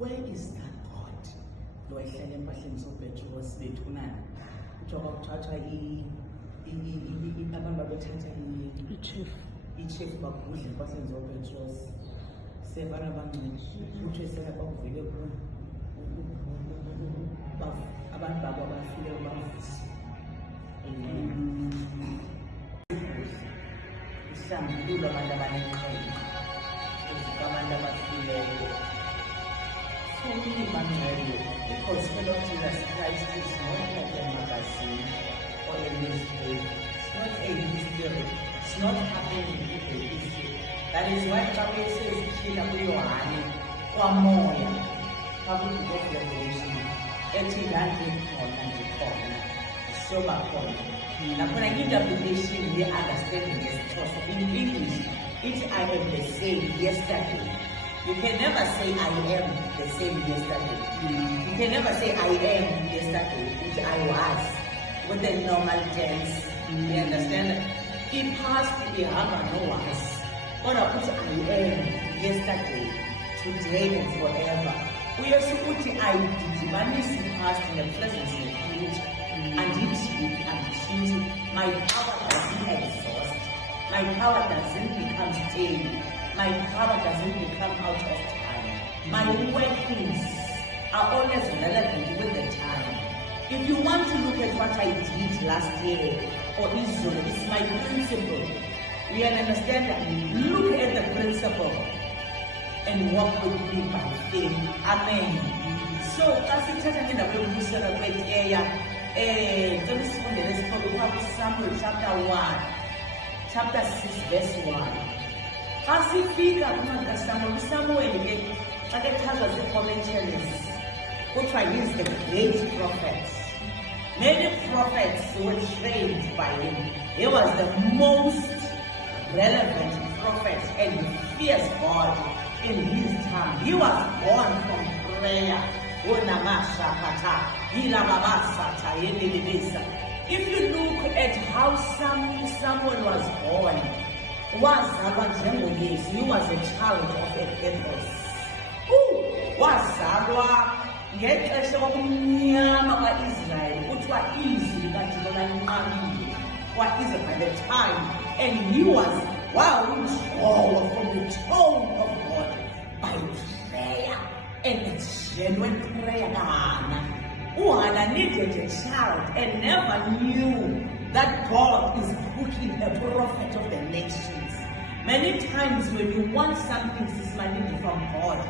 where is that God? Lo ehlele empahleni soPetros bethunana. Njengoba kuthathwa abantu babethatha i-chief bagudle empahleni soPetros. Sebana bangcwele ukuthi esela bakuvele abantu babo abafile bavusi. Ihlambululo abantu abaneqhenqa abantu abafileyo. For me, Manuel, the gospel of Jesus Christ is not like a magazine or a newspaper. It's not a history. It's not happening in the history. That is why Bible says, "Kila kuyohani kwamoya." Bible of Revelation. Ethi ngande khona nje khona. Soba khona. Nakhona interpretation we understand this in English. It's I am the same yesterday. You can never say I am the same yesterday. You can never say I am yesterday, which I was, with the normal tense. You understand? In past, we have no was. But I put I am yesterday, today, and forever. We also put I did the past in the presence of the future. And it and future. My power doesn't exhaust. My power doesn't become stale. My power doesn't become out of time. My workings are always relevant with the time. If you want to look at what I did last year or Israel, it's my principle. We understand that. Look at the principle and walk with me by faith. Amen. So, as we celebrate Samuel chapter 1, chapter 6, verse 1. Asifika kuMaga Samuel ke akechazwa zii-commentaries kuthiwa he is the great prophet. Many prophets were trained by him. He was the most relevant prophet and fierce God in his time. He was born from prayer. If you look at how Samuel was born, he was a child of a purpose. Wazalwa ngexesha obumnyama kaIsrael kuthiwa izwi likaThixo laliqalile kwaIsrael by the time, and he was withdrawn from the throne of God by prayer and genuine prayer. Hannah needed a child and never knew that God is booking a prophet of the nations. Many times when you want something from God,